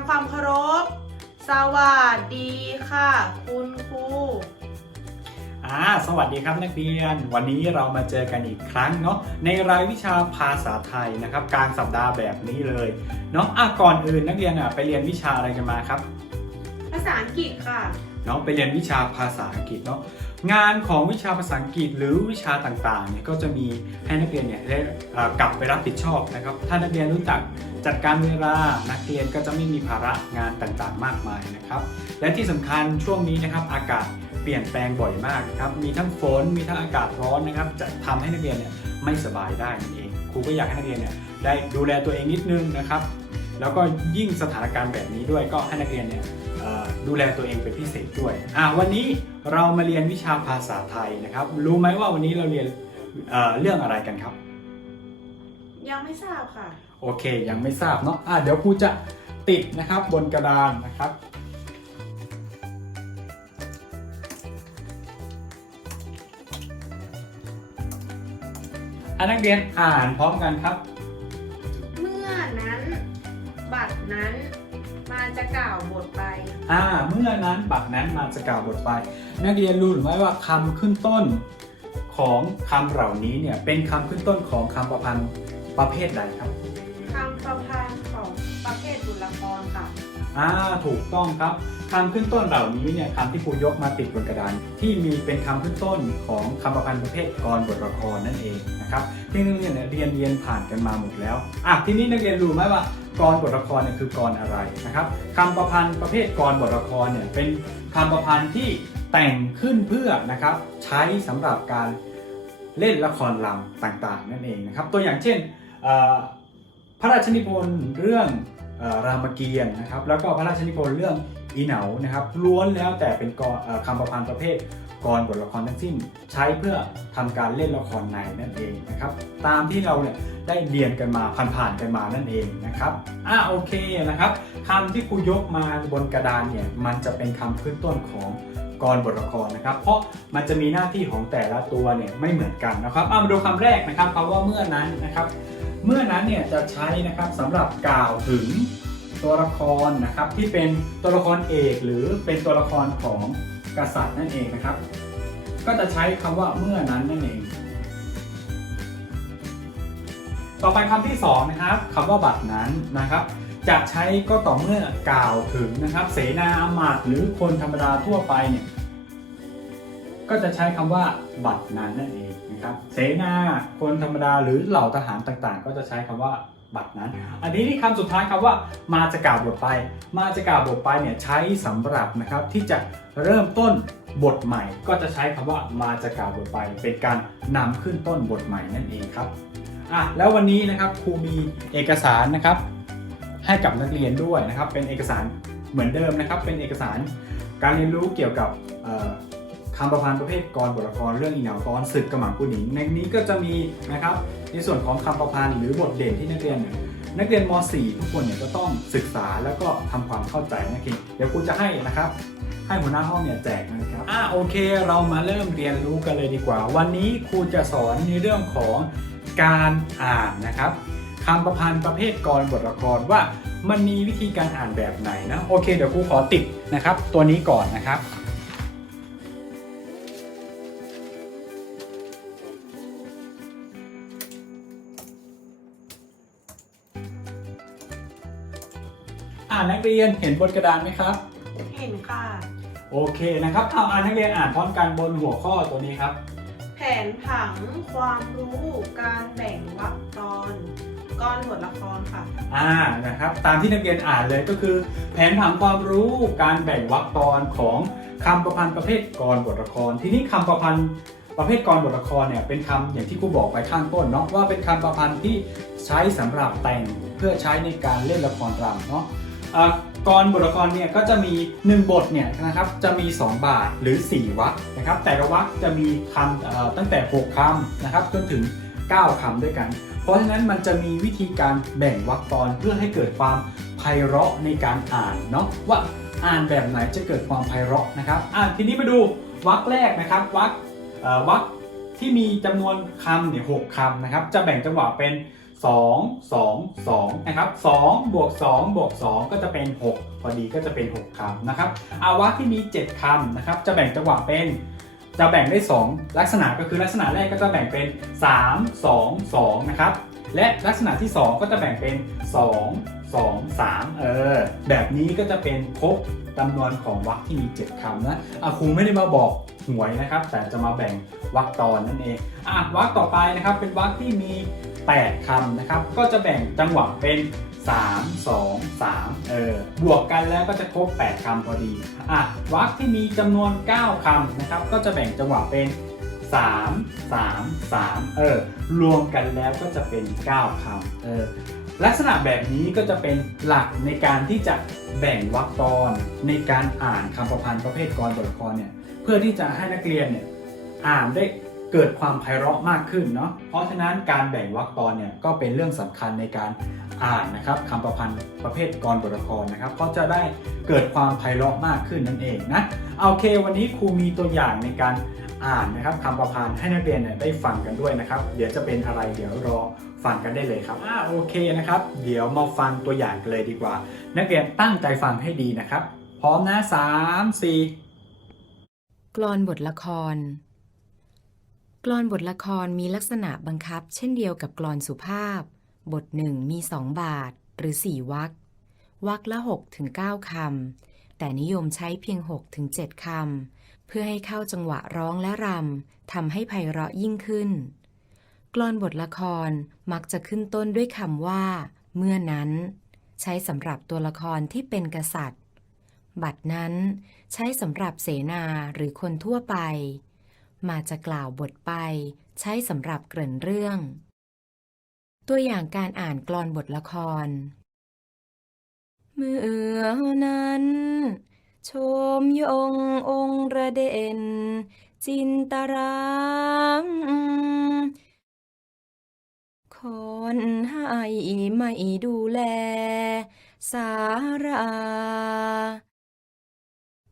ำความเคารพ สวัสดีค่ะ คุณครูอ่าสวัสดีครับนักเรียน วันนี้เรามาเจอกันอีกครั้งเนาะในรายวิชาภาษาไทยนะครับกลางสัปดาห์แบบนี้เลยเนาะอะก่อนอื่นนักเรียนอะไปเรียนวิชาอะไรกันมาครับ ภาษาอังกฤษค่ะ เนาะไปเรียนวิชาภาษาอังกฤษเนาะ งานของวิชาภาษาอังกฤษหรือวิชาต่างๆเนี่ยก็จะมีให้นักเรียนเนี่ยได้กลับไปรับผิดชอบนะครับ ถ้านักเรียนรู้จักจัดการเวลา นักเรียนก็จะไม่มีภาระงานต่างๆ มากมายนะครับ และที่สำคัญช่วงนี้นะครับอากาศเปลี่ยนแปลงบ่อยมากนะครับ มีทั้งฝน มีทั้งอากาศร้อนนะครับ จะทำให้นักเรียนเนี่ยไม่สบายได้นั่นเอง ครูก็อยากให้นักเรียนเนี่ยได้ดูแลตัวเองนิดนึงนะครับ แล้วก็ยิ่งสถานการณ์แบบนี้ด้วยก็ให้นักเรียนเนี่ย ดูแลตัวเองเป็นพิเศษด้วยอะวันนี้เรามาเรียนวิชาภาษาไทยนะครับ รู้ไหมว่าวันนี้เราเรียนเอ่อเรื่องอะไรกันครับ ยังไม่ทราบค่ะ โอเค ยังไม่ทราบเนาะอะเดี๋ยวครูจะติดนะครับบนกระดานนะครับอะนักเรียนอ่านพร้อมกันครับ เมื่อนั้น บัดนั้น มาจะกล่าวบทไป อ่าเมื่อนั้นบัดนั้นมาจะกล่าวบทไป นักเรียนรู้หรือไม่ว่าคำขึ้นต้นของคำเหล่านี้เนี่ยเป็นคำขึ้นต้นของคำประพันธ์ประเภทใดครับคำประพันธ์ของประเภทบุรพรค่ะอ่าถูกต้องครับคำขึ้นต้นเหล่านี้เนี่ยคำที่ครูยกมาติดบนกระดาน ที่มีเป็นคำขึ้นต้นของคำประพันธ์ประเภทกรบทละครนั่นเองนะครับที่นักเรียนเนี่ยเรียนเรียนผ่านกันมาหมดแล้วอะทีนี้นักเรียนรู้ไหมว่า กรบทละครเนี่ยคือกรอะไรนะครับคำประพันธ์ประเภทกรบทละครเนี่ยเป็นคำประพันธ์ที่แต่งขึ้นเพื่อนะครับใช้สำหรับการเล่นละครลำต่างๆ นั่นเองนะครับ ตัวอย่างเช่นพระราชนิพนธ์เรื่องอรามเกียรติ์นะครับ แล้วก็พระราชนิพนธ์เรื่อง อีเหนานะครับล้วนแล้วแต่เป็นคำประพันธ์ประเภทกรบทละครทั้งสิ้นใช้เพื่อทำการเล่นละครในนั่นเองนะครับ ตามที่เราเนี่ยได้เรียนกันมาผ่านๆกันมานั่นเองนะครับอะโอเคนะครับคำที่ครูยกมาบนกระดานเนี่ยมันจะเป็นคำขึ้นต้นของกรบทละครนะครับ เพราะมันจะมีหน้าที่ของแต่ละตัวเนี่ยไม่เหมือนกันนะครับเอามาดูคำแรกนะครับคำว่าเมื่อนั้นนะครับ เมื่อนั้นเนี่ยจะใช้นะครับสำหรับกล่าวถึง ตัวละครนะครับที่เป็นตัวละครเอกหรือเป็นตัวละครของกษัตริย์นั่นเองนะครับ ก็จะใช้คำว่าเมื่อนั้นนั่นเอง ต่อไปคำที่สองนะครับคำว่าบัตรนั้นนะครับ จะใช้ก็ต่อเมื่อกล่าวถึงนะครับ เสนาอามาตย์หรือคนธรรมดาทั่วไปเนี่ยก็จะใช้คำว่าบัตรนั้นนั่นเองนะครับ เสนาคนธรรมดาหรือเหล่าทหารต่างๆ ก็จะใช้คำว่า บัตรนั้น อันนี้ที่คำสุดท้ายคำว่ามาจะกล่าวบทไป มาจะกล่าวบทไปเนี่ยใช้สำหรับนะครับที่จะเริ่มต้นบทใหม่ ก็จะใช้คำว่ามาจะกล่าวบทไป เป็นการนำขึ้นต้นบทใหม่นั่นเองครับอะแล้ววันนี้นะครับครูมีเอกสารนะครับ ให้กับนักเรียนด้วยนะครับ เป็นเอกสารเหมือนเดิมนะครับ เป็นเอกสารการเรียนรู้เกี่ยวกับเอ่อ คำประพันธ์ประเภทกรบทละครเรื่องอีเหนาตอนศึกกระหม่อมกุหนิงในนี้ก็จะมีนะครับในส่วนของคำประพันธ์หรือบทเด่นที่นักเรียนนักเรียนม .4 ทุกคนเนี่ยก็ต้องศึกษาแล้วก็ทำความเข้าใจนะครับเดี๋ยวครูจะให้นะครับให้หัวหน้าห้องเนี่ยแจกนะครับอ่าโอเค เรามาเริ่มเรียนรู้กันเลยดีกว่า วันนี้ครูจะสอนในเรื่องของการอ่านนะครับคำประพันธ์ประเภทกรบทละครว่ามันมีวิธีการอ่านแบบไหนนะโอเค เดี๋ยวครูขอติดนะครับ ตัวนี้ก่อนนะครับ นนักเรียนเห็นบนกระดานไหมครับ เห็นค่ะ โอเคนะครับเอาอ่านนักเรียนอ่านพร้อมกันบนหัวข้อตัวนี้ครับ แผนผังความรู้การแบ่งวรรคตอนกรบทละครค่ะ อ่า นะครับ ตามที่นักเรียนอ่านเลยก็คือ แผนผังความรู้การแบ่งวรรคตอนของคำประพันธ์ประเภทกรบทละคร ทีนี้คำประพันธ์ประเภทกรบทละครเนี่ยเป็นคำอย่างที่ครูบอกไปข้างต้นเนาะว่าเป็นคำประพันธ์ที่ใช้สำหรับแต่งเพื่อใช้ในการเล่นละครรำเนาะอ่า กรบทละครเนี่ยก็จะมี 1 บทเนี่ยนะครับจะมี 2 บาทหรือ 4วรรคนะครับแต่ละวรรคจะมีคำตั้งแต่ 6คำนะครับจนถึง 9คำด้วยกัน เพราะฉะนั้นมันจะมีวิธีการแบ่งวรรคตอนเพื่อให้เกิดความไพเราะในการอ่านเนาะว่าอ่านแบบไหนจะเกิดความไพเราะนะครับอะทีนี้มาดูวรรคแรกนะครับวรรควรรคที่มีจำนวนคำเนี่ยหกคำนะครับจะแบ่งจังหวะเป็น 2 2 2นะครับ2บวก2บวก2 ก็จะเป็น 6 พอดีก็จะเป็น 6คำนะครับอาวรรคที่มี 7คำนะครับจะแบ่งจังหวะเป็นจะแบ่งได้ 2 ลักษณะก็คือลักษณะแรกก็จะแบ่งเป็น 3 2 2นะครับและลักษณะที่ 2 ก็จะแบ่งเป็น 2 2 3 เออ แบบนี้ก็จะเป็นครบจำนวนของวรรคที่มี 7คำนะอะครูไม่ได้มาบอกหวยนะครับ แต่จะมาแบ่งวรรคตอนนั่นเองอะวรรคต่อไปนะครับเป็นวรรคที่มี 8คำนะครับ ก็จะแบ่งจังหวะเป็น 3 2 3 เออ บวกกันแล้วก็จะครบ 8คำพอดี อะวรรคที่มีจำนวน 9คำนะครับ ก็จะแบ่งจังหวะเป็น 3 3 3 เออ รวมกันแล้วก็จะเป็น 9คำเออ ลักษณะแบบนี้ก็จะเป็นหลักในการที่จะแบ่งวรรคตอนในการอ่านคำประพันธ์ประเภทกรบทละครเนี่ย เพื่อที่จะให้นักเรียนเนี่ยอ่านได้ เกิดความไพเราะมากขึ้นเนาะเพราะฉะนั้นการแบ่งวรรคตอนเนี่ยก็เป็นเรื่องสำคัญในการอ่านนะครับคำประพันธ์ประเภทกรบทละครนะครับก็จะได้เกิดความไพเราะมากขึ้นนั่นเองนะโอเค วันนี้ครูมีตัวอย่างในการอ่านนะครับคำประพันธ์ให้นักเรียนเนี่ยได้ฟังกันด้วยนะครับ เดี๋ยวจะเป็นอะไรเดี๋ยวรอฟังกันได้เลยครับอ่าโอเคนะครับ เดี๋ยวมาฟังตัวอย่างกันเลยดีกว่า นักเรียนตั้งใจฟังให้ดีนะครับ พร้อมนะสามสี่กลอนบทละคร ลอนบทละครมีลักษณะบังคับ เช่นเดียวกับกลอนสุภาพ บทหนึ่งมีสองบาท หรือสี่วรรควรรคละ6ถึง9คำ แต่นิยมใช้เพียง6ถึง7คำ เพื่อให้เข้าจังหวะร้องและรำทำให้ไพเราะยิ่งขึ้น กลอนบทละครมักจะขึ้นต้นด้วยคำว่า เมื่อนั้น ใช้สำหรับตัวละครที่เป็นกษัตริย์ บัดนั้น ใช้สำหรับเสนาหรือคนทั่วไป มาจะกล่าวบทไป ใช้สำหรับเกริ่นเรื่อง ตัวอย่างการอ่านกลอนบทละคร เมื่อนั้น ชมยงองค์ระเด่นจินตรังคนให้ไม่ดูแล สารา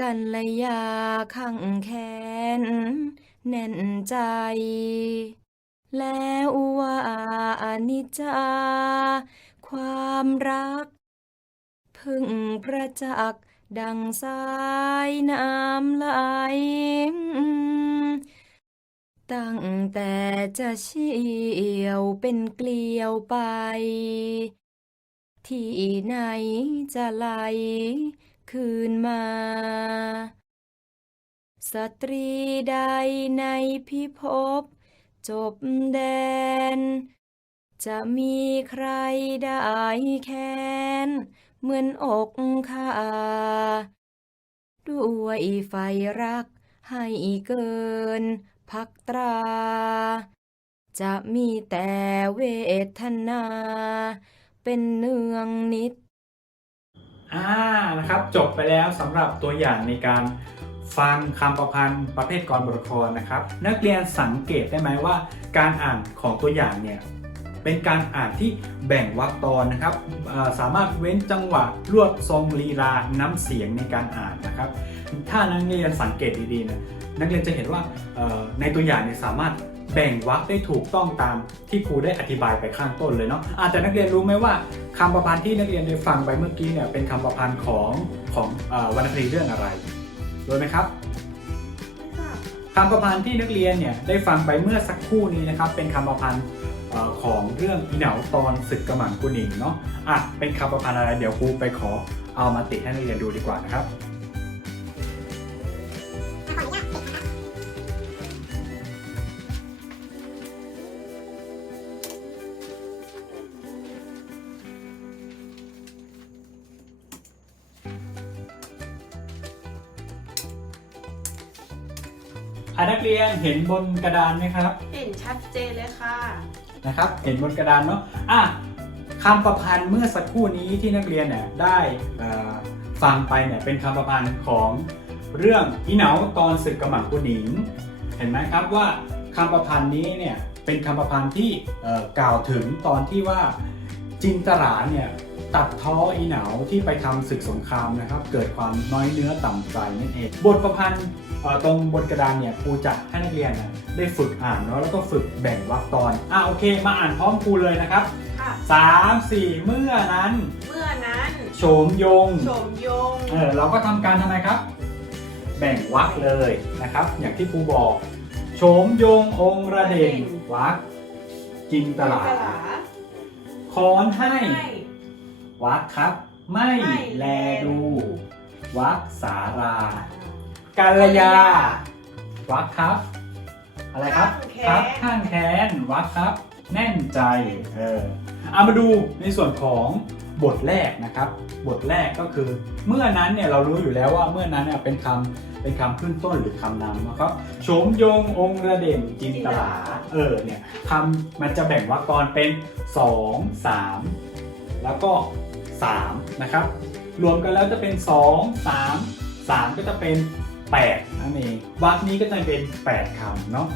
กันระยาขังแขน แน่นใจ แล้วว่าอนิจจา ความรัก พึ่งประจักษ์ดังสายน้ำไหลตั้งแต่จะเชี่ยวเป็นเกลียวไป ที่ไหนจะไหลคืนมา สตรีใดในพิภพ จบแดน จะมีใครได้แค้น เหมือนอกข้าด้วยไฟรักให้เกิน พักตรา จะมีแต่เวทนา เป็นเนืองนิด อ่านะครับ จบไปแล้วสำหรับตัวอย่างในการ ฟังคำประพันธ์ประเภทกรบทละครนะครับ นักเรียนสังเกตได้ไหมว่า การอ่านของตัวอย่างเนี่ยเป็นการอ่านที่แบ่งวรรคตอนนะครับสามารถเว้นจังหวะรวบทรงลีลาน้ำเสียงในการอ่านนะครับ ถ้านักเรียนสังเกตดีๆนะนักเรียนจะเห็นว่าในตัวอย่างเนี่ยสามารถแบ่งวรรคได้ถูกต้องตามที่ครูได้อธิบายไปข้างต้นเลยเนาะอาแต่นักเรียนรู้ไหมว่าคำประพันธ์ที่นักเรียนได้ฟังไปเมื่อกี้เนี่ยเป็นคำประพันธ์ของของอวรรณคดีเรื่องอะไร รู้ไหมครับไม่ทราบคำประพันธ์ที่นักเรียนเนี่ยได้ฟังไปเมื่อสักครู่นี้นะครับ เป็นคำประพันธ์เอ่อของเรื่องอีเหนาตอนศึกกระหม่อมกุนิงเนาะอะเป็นคำประพันธ์อะไรเดี๋ยวครูไปขอเอามาติดให้นักเรียนดูดีกว่านะครับ อะนักเรียนเห็นบนกระดานไหมครับเห็นชัดเจนเลยค่ะ นะครับ เห็นบนกระดานเนาะอะคำประพันธ์เมื่อสักครู่นี้ที่นักเรียนเนี่ยได้เอ่อฟังไปเนี่ยเป็นคำประพันธ์ของเรื่องอีเหนาตอนศึกกระหม่อมกุหนิง เห็นไหมครับว่าคำประพันธ์นี้เนี่ยเป็นคำประพันธ์ที่เอ่อกล่าวถึงตอนที่ว่าจินตราเนี่ยตัดท้ออีเหนาที่ไปทำศึกสงครามนะครับ เกิดความน้อยเนื้อต่ำใจนั่นเองบทประพันธ์เอ่อ ตรงบนกระดานเนี่ยครูจะให้นักเรียนนะได้ฝึกอ่านเนาะแล้วก็ฝึกแบ่งวรรคตอนอะโอเค มาอ่านพร้อมครูเลยนะครับค่ะสามสี่เมื่อนั้นเมื่อนั้นโฉมยงโฉมยงเออเราก็ทำการทำไมครับ แบ่งวรรคเลยนะครับ อย่างที่ครูบอกโฉมยงองค์ระเด่นวรรคจินตลาตลาคอนให้ให้วรรคครับ ไม่ไม่แลแลดูดูวรรคสารา กัลยา วักครับ อะไรครับข้างแขนครับข้างแขนวักครับ แน่นใจเออเอามาดูในส่วนของบทแรกนะครับ บทแรกก็คือ เมื่อนั้นเนี่ยเรารู้อยู่แล้วว่าเมื่อนั้นเนี่ยเป็นคำเป็นคำขึ้นต้นหรือคำนำนะครับโฉมยงองค์ระเด่นจินตลาเออเนี่ยคำมันจะแบ่งวรรคตอนเป็น 2 3 แล้วก็ 3 นะครับ รวมกันแล้วจะเป็น 2 3 3 ก็จะเป็น 8นั่นเองวรรคนี้ก็จะเป็น 8คำเนาะ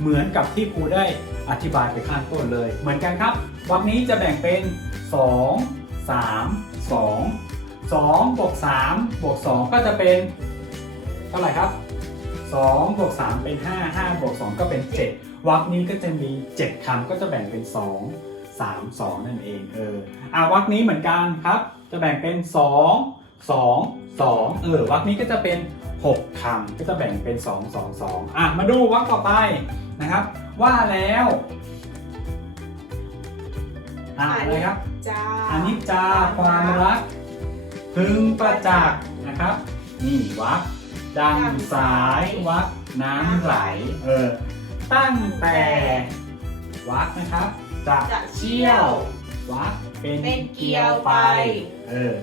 เหมือนกับที่ครูได้อธิบายไปข้างต้นเลย เหมือนกันครับวรรคนี้จะแบ่งเป็น 2 3 2 2บวก3บวก2ก็จะเป็นเท่าไหร่ครับ2บวก3เป็น 5 5บวก2ก็เป็น 7วรรคนี้ก็จะมี 7คำก็จะแบ่งเป็น 2 3 2 นั่นเองเอออะวรรคนี้เหมือนกันครับ จะแบ่งเป็น 2 2 2เออวรรคนี้ก็จะเป็น 6คำก็จะแบ่งเป็น 2 2 2 อะ มาดูวรรคต่อไปนะครับ ว่าแล้วอะอะไรครับจ้าอนิจจาความรัก พึงประจักษ์นะครับ นี่วักดังสายวักน้ำไหลเออตั้งแต่วักนะครับ จะจะเชี่เชี่ยยวววักเป็นเป็นเกลียวไปเออ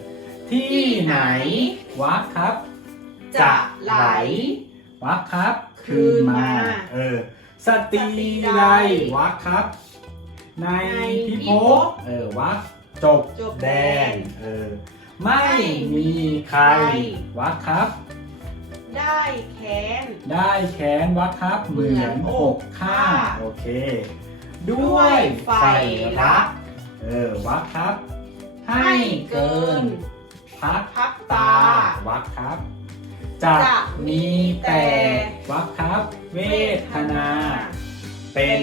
ที่ไหนวักครับ จะไหล วักครับ คืนมา เออ สตรีสตรีใดใดวักครับ ในพิภพเออวักจบจบแดแดนนเออ ไม่มีใคร วักครับ ได้แค้นได้แขนวักครับเหมือนอกข้าเหมือนอกข้า โอเค ด้วยไฟรัก เออ วักครับ ให้เกิน พักพักตาตาวักครับ จะมีแต่วักครับ เวทนา เป็น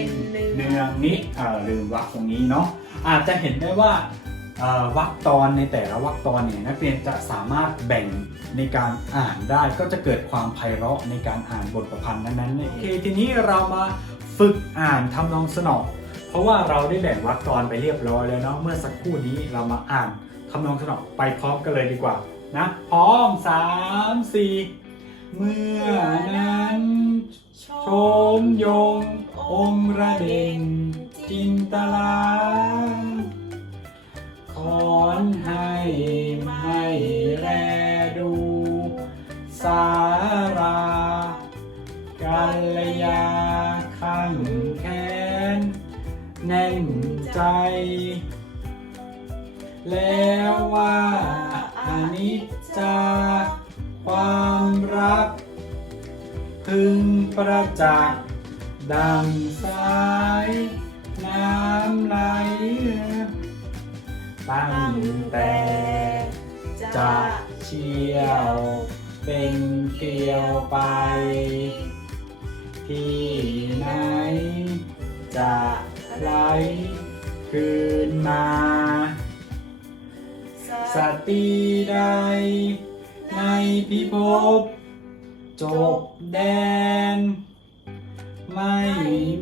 เนืองนิเอ่อลืมวรรคตรงนี้เนาะอาจจะเห็นได้ว่าวรรคตอนในแต่ละวรรคตอนเนี่ยนักเรียนจะสามารถแบ่งในการอ่านได้ก็จะเกิดความไพเราะในการอ่านบทประพันธ์นั้นๆโอเคทีนี้เรามาฝึกอ่านทำนองสนอเพราะว่าเราได้แบ่งวรรคตอนไปเรียบร้อยแล้วเนาะเมื่อสักครู่นี้เรามาอ่านทำนองสนอไปพร้อมกันเลยดีกว่า นะพร้อมสามสี่เมื่อนั้นชมยง องค์ระเด่นจินตลาขอนให้ไม่แลดู สารากัลยาขังแค้นแน่นใจ แล้วว่า อนิจจา ความรัก พึงประจักษ์ดังสาย น้ำไหล ตั้งแต่จะเชี่ยว เป็นเกลียวไป ที่ไหน จะไหลคืนมา สตรีใด ในพิภพจบแดน ไม่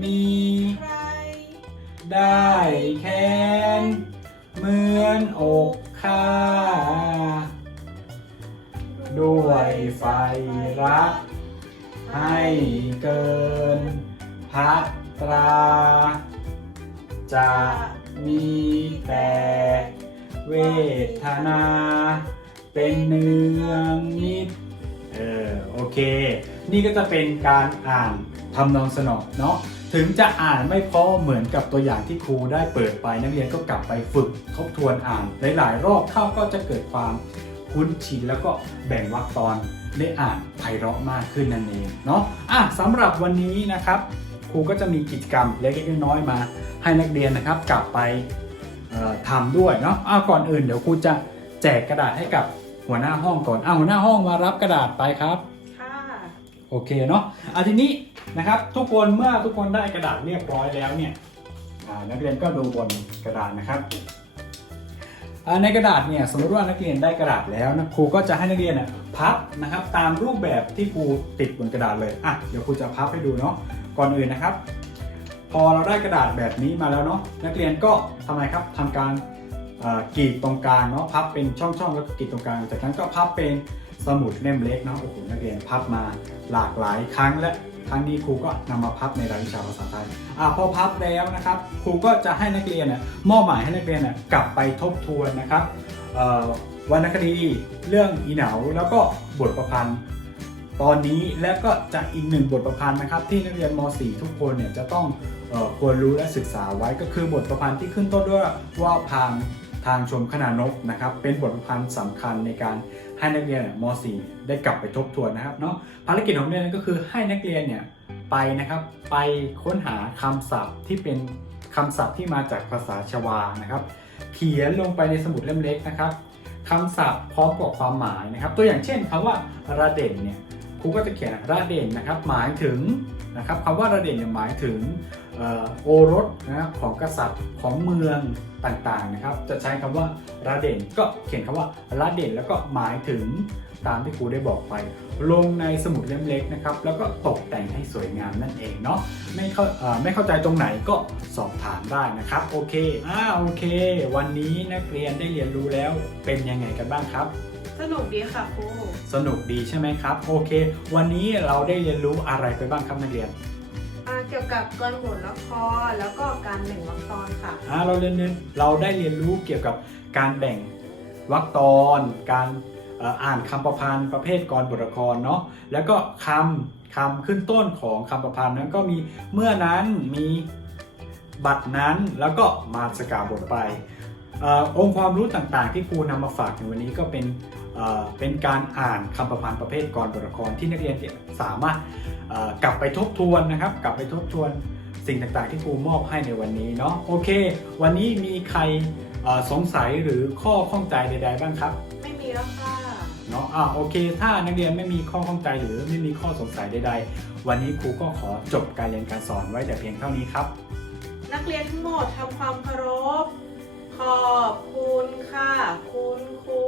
มี ใคร ได้แค้นเหมือนอกข้า ด้วยไฟรัก ให้เกินพัตรา จะมีแต่ เวทนา เป็นเนืองนิดเออโอเค นี่ก็จะเป็นการอ่านทำนองสนอเนาะถึงจะอ่านไม่พอเหมือนกับตัวอย่างที่ครูได้เปิดไป นักเรียนก็กลับไปฝึกทบทวนอ่านหลายๆรอบเข้าก็จะเกิดความคุ้นชินแล้วก็แบ่งวรรคตอนได้อ่านไพเราะมากขึ้นนั่นเองเนาะอะสำหรับวันนี้นะครับ ครูก็จะมีกิจกรรมเล็กๆน้อยๆมา ให้นักเรียนนะครับกลับไป ทำด้วยเนาะอ้าวก่อนอื่นเดี๋ยวครูจะแจกกระดาษให้กับหัวหน้าห้องก่อนอ้าวหัวหน้าห้องมารับกระดาษไปครับค่ะโอเคเนาะอาทีนี้นะครับทุกคนเมื่อทุกคนได้กระดาษเรียบร้อยแล้วเนี่ยอ่านักเรียนก็ดูบนกระดาษนะครับอ่าในกระดาษเนี่ยสมมติว่านักเรียนได้กระดาษแล้วนะครูก็จะให้นักเรียนน่ะพับนะครับตามรูปแบบที่ครูติดบนกระดาษเลยอะเดี๋ยวครูจะพับให้ดูเนาะก่อนอื่นนะครับ พอเราได้กระดาษแบบนี้มาแล้วเนาะนักเรียนก็ทำไมครับทำการกรีดตรงกลางเนาะพับเป็นช่องๆแล้วก็กรีดตรงกลาง จากนั้นก็พับเป็นสมุดเล่มเล็กเนาะโอ้โหนักเรียนพับมาหลากหลายครั้งและครั้งนี้ครูก็นำมาพับในรายวิชาภาษาไทยอะพอพับแล้วนะครับครูก็จะให้นักเรียนน่ะมอบหมายให้นักเรียนน่ะกลับไปทบทวนนะครับวรรณคดีเรื่องอีเหนาแล้วก็บทประพันธ์ ตอนนี้และก็จะอีกหนึ่งบทประพันธ์นะครับ ที่นักเรียนม .4 ทุกคนเนี่ยจะต้อง ควรรู้และศึกษาไว้ก็คือบทประพันธ์ที่ขึ้นต้นด้วยว่าพางทางชมขนานกนะครับ เป็นบทประพันธ์สำคัญในการให้นักเรียนม .4 ได้กลับไปทบทวนนะครับเนาะภารกิจของเรียนก็คือให้นักเรียนเนี่ยไปนะครับไปค้นหาคำศัพท์ที่เป็นคำศัพท์ที่มาจากภาษาชวานะครับ เขียนลงไปในสมุดเล่มเล็กนะครับคำศัพท์พร้อมกับความหมายนะครับ ตัวอย่างเช่นคำว่าระเด่นเนี่ยครูก็จะเขียนระเด่นนะครับ หมายถึงนะครับคำว่าระเด่นเนี่ยหมายถึง โอรสนะครับของกษัตริย์ของเมืองต่างๆนะครับ จะใช้คำว่าระเด่นก็เขียนคำว่าระเด่นแล้วก็หมายถึงตามที่ครูได้บอกไป ลงในสมุดเล่มเล็กนะครับ แล้วก็ตกแต่งให้สวยงามนั่นเองเนาะไม่เข้าเอ่อไม่เข้าใจตรงไหนก็สอบถามได้นะครับ โอเคอ่าโอเค วันนี้นักเรียนได้เรียนรู้แล้วเป็นยังไงกันบ้างครับสนุกดีค่ะครูสนุกดีใช่ไหมครับ โอเค วันนี้เราได้เรียนรู้อะไรไปบ้างครับนักเรียนอ่า เกี่ยวกับกรบทละครแล้วก็การแบ่งวรรคตอนค่ะ อ่าเราเรียนเรียนเราได้เรียนรู้เกี่ยวกับการแบ่งวรรคตอน การเอ่ออ่านคำประพันธ์ประเภทกรบทละครเนาะแล้วก็คำคำขึ้นต้นของคำประพันธ์นั้นก็มีเมื่อนั้นมีบัตรนั้นแล้วก็มาสกาบทไปเออองค์ความรู้ต่างๆ ที่ครูนำมาฝากในวันนี้ก็เป็น เอ่อเป็นการอ่านคำประพันธ์ประเภทกรบทละครที่นักเรียนสามารถเอ่อกลับไปทบทวนนะครับ กลับไปทบทวนสิ่งต่างๆ ที่ครูมอบให้ในวันนี้เนาะโอเค วันนี้มีใครเอ่อสงสัยหรือข้อข้องใจใด ๆ บ้างครับ ไม่มีแล้วค่ะเนาะอ่าโอเค ถ้านักเรียนไม่มีข้อข้องใจหรือไม่มีข้อสงสัยใด ๆ วันนี้ครูก็ขอจบการเรียนการสอนไว้แต่เพียงเท่านี้ครับ นักเรียนทั้งหมดทำความเคารพขอบคุณค่ะ คุณครู